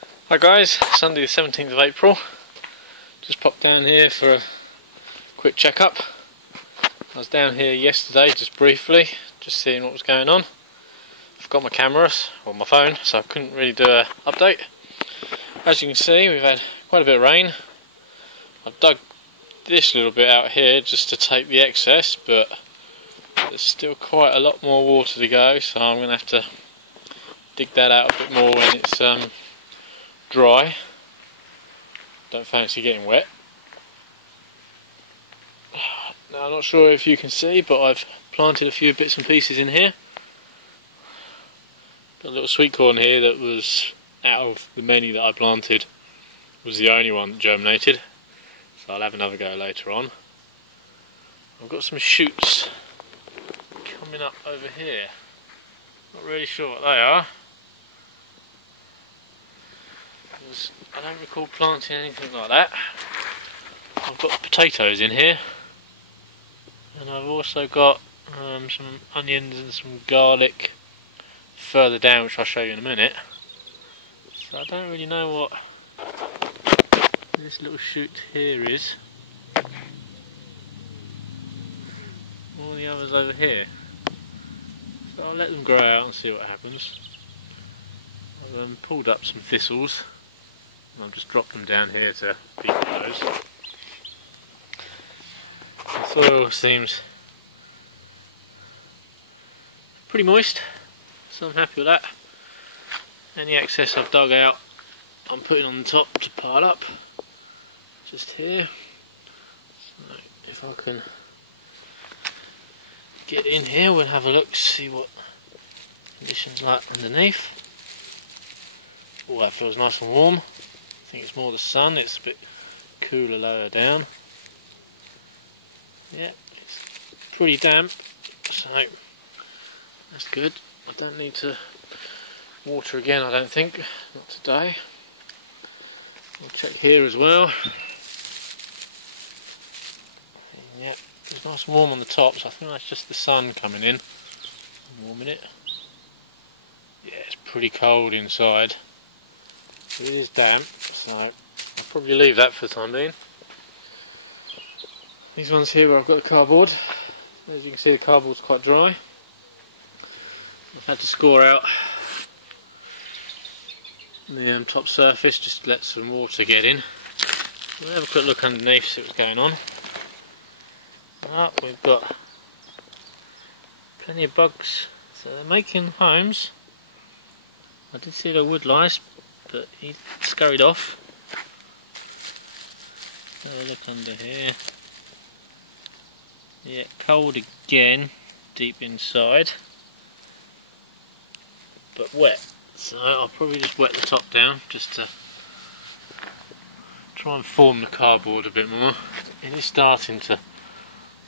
Hi guys, Sunday the 17th of April. Just popped down here for a quick check-up. I was down here yesterday just briefly, just seeing what was going on. I've got my cameras, or my phone, so I couldn't really do an update. As you can see, we've had quite a bit of rain. I've dug this little bit out here just to take the excess, but there's still quite a lot more water to go, so I'm going to have to dig that out a bit more when it's dry. Don't fancy getting wet. Now I'm not sure if you can see, but I've planted a few bits and pieces in here. Got a little sweet corn here that was, out of the many that I planted, was the only one that germinated, so I'll have another go later on. I've got some shoots coming up over here. Not really sure what they are. I don't recall planting anything like that. I've got potatoes in here, and I've also got some onions and some garlic further down, which I'll show you in a minute. So I don't really know what this little shoot here is. All the others over here. So I'll let them grow out and see what happens. I've pulled up some thistles. I'll just drop them down here to decompose. The soil seems pretty moist, so I'm happy with that. Any excess I've dug out, I'm putting on the top to pile up, just here. So if I can get in here, we'll have a look, see what conditions like underneath. Oh, that feels nice and warm. I think it's more the sun, it's a bit cooler lower down. Yeah, it's pretty damp, so that's good. I don't need to water again, I don't think, not today. I'll check here as well. Yeah, it's nice and warm on the top, so I think that's just the sun coming in and warming it. Yeah, it's pretty cold inside. It is damp, so I'll probably leave that for the time being. These ones here where I've got the cardboard, as you can see the cardboard's quite dry. I've had to score out the top surface just to let some water get in. We'll have a quick look underneath, see what's going on. We've got plenty of bugs, so they're making homes. I did see the wood lice, but he scurried off. So look under here. Yeah, cold again, deep inside, but wet. So I'll probably just wet the top down just to try and form the cardboard a bit more. It is starting to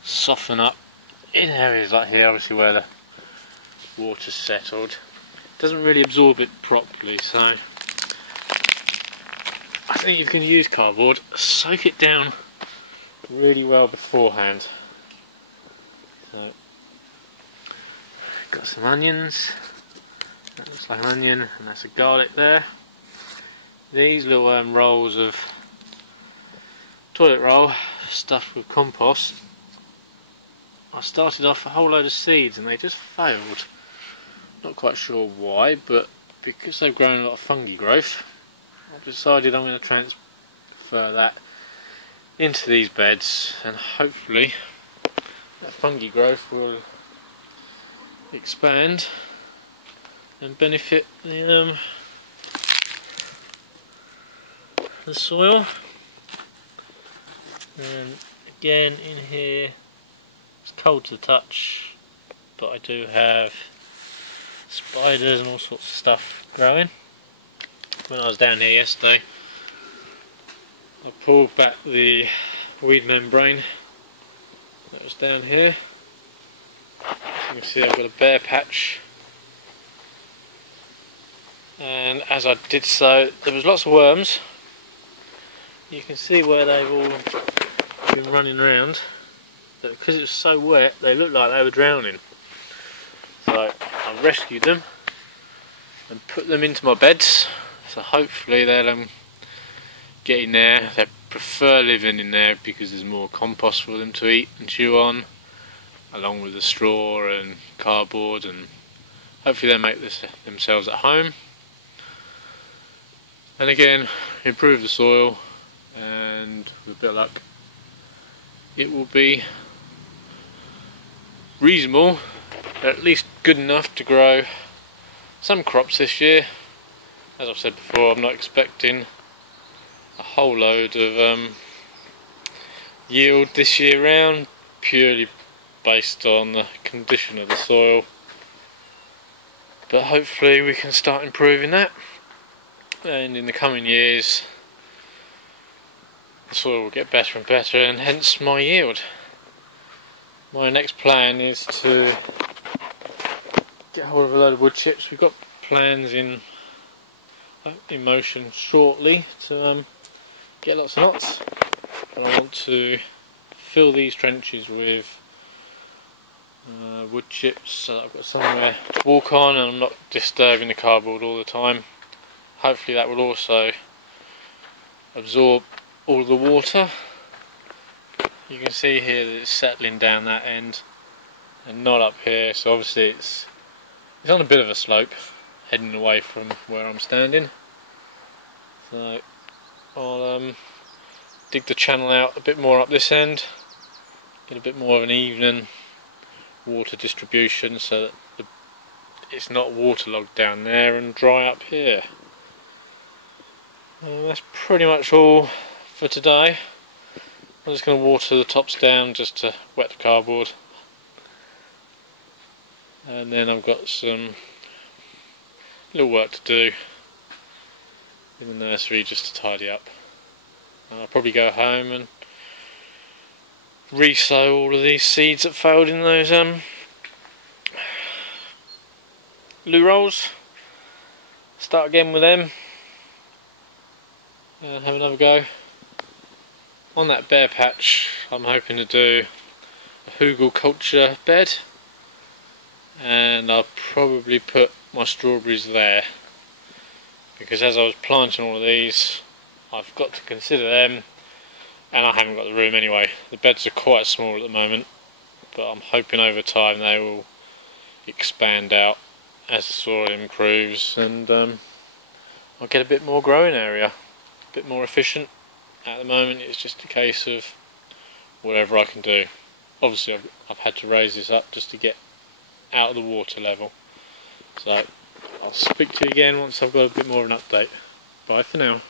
soften up in areas like here, obviously where the water's settled. It doesn't really absorb it properly, so I think you can use cardboard, soak it down really well beforehand. So, got some onions, that looks like an onion, and that's a garlic there. These little rolls of toilet roll stuffed with compost, I started off a whole load of seeds and they just failed. Not quite sure why, but because they've grown a lot of fungi growth, I've decided I'm going to transfer that into these beds, and hopefully that fungi growth will expand and benefit the soil. And again in here it's cold to the touch, but I do have spiders and all sorts of stuff growing. When I was down here yesterday, I pulled back the weed membrane that was down here. As you can see, I've got a bare patch, and as I did so, there was lots of worms. You can see where they've all been running around, but because it was so wet, they looked like they were drowning. So I rescued them and put them into my beds. so hopefully they'll get in there. They prefer living in there because there's more compost for them to eat and chew on, along with the straw and cardboard, and hopefully they'll make this themselves at home. And again, improve the soil, and with a bit of luck it will be reasonable, at least good enough to grow some crops this year. As I've said before, I'm not expecting a whole load of yield this year round, purely based on the condition of the soil, but hopefully we can start improving that, and in the coming years the soil will get better and better, and hence my yield. My next plan is to get hold of a load of wood chips. We've got plans in motion shortly to get lots and lots. And I want to fill these trenches with wood chips so that I've got somewhere to walk on and I'm not disturbing the cardboard all the time. Hopefully that will also absorb all the water. You can see here that it's settling down that end and not up here, so obviously it's on a bit of a slope heading away from where I'm standing. So I'll dig the channel out a bit more up this end, get a bit more of an even water distribution so that it's not waterlogged down there and dry up here. That's pretty much all for today. I'm just going to water the tops down just to wet the cardboard, and then I've got some little work to do in the nursery just to tidy up. I'll probably go home and re-sow all of these seeds that failed in those loo rolls. Start again with them and have another go. On that bare patch I'm hoping to do a hugelkultur bed, and I'll probably put my strawberries there, because as I was planting all of these I've got to consider them, and I haven't got the room anyway. The beds are quite small at the moment, but I'm hoping over time they will expand out as the soil improves, and I'll get a bit more growing area, a bit more efficient. At the moment it's just a case of whatever I can do. Obviously I've had to raise this up just to get out of the water level. So I'll speak to you again once I've got a bit more of an update. Bye for now.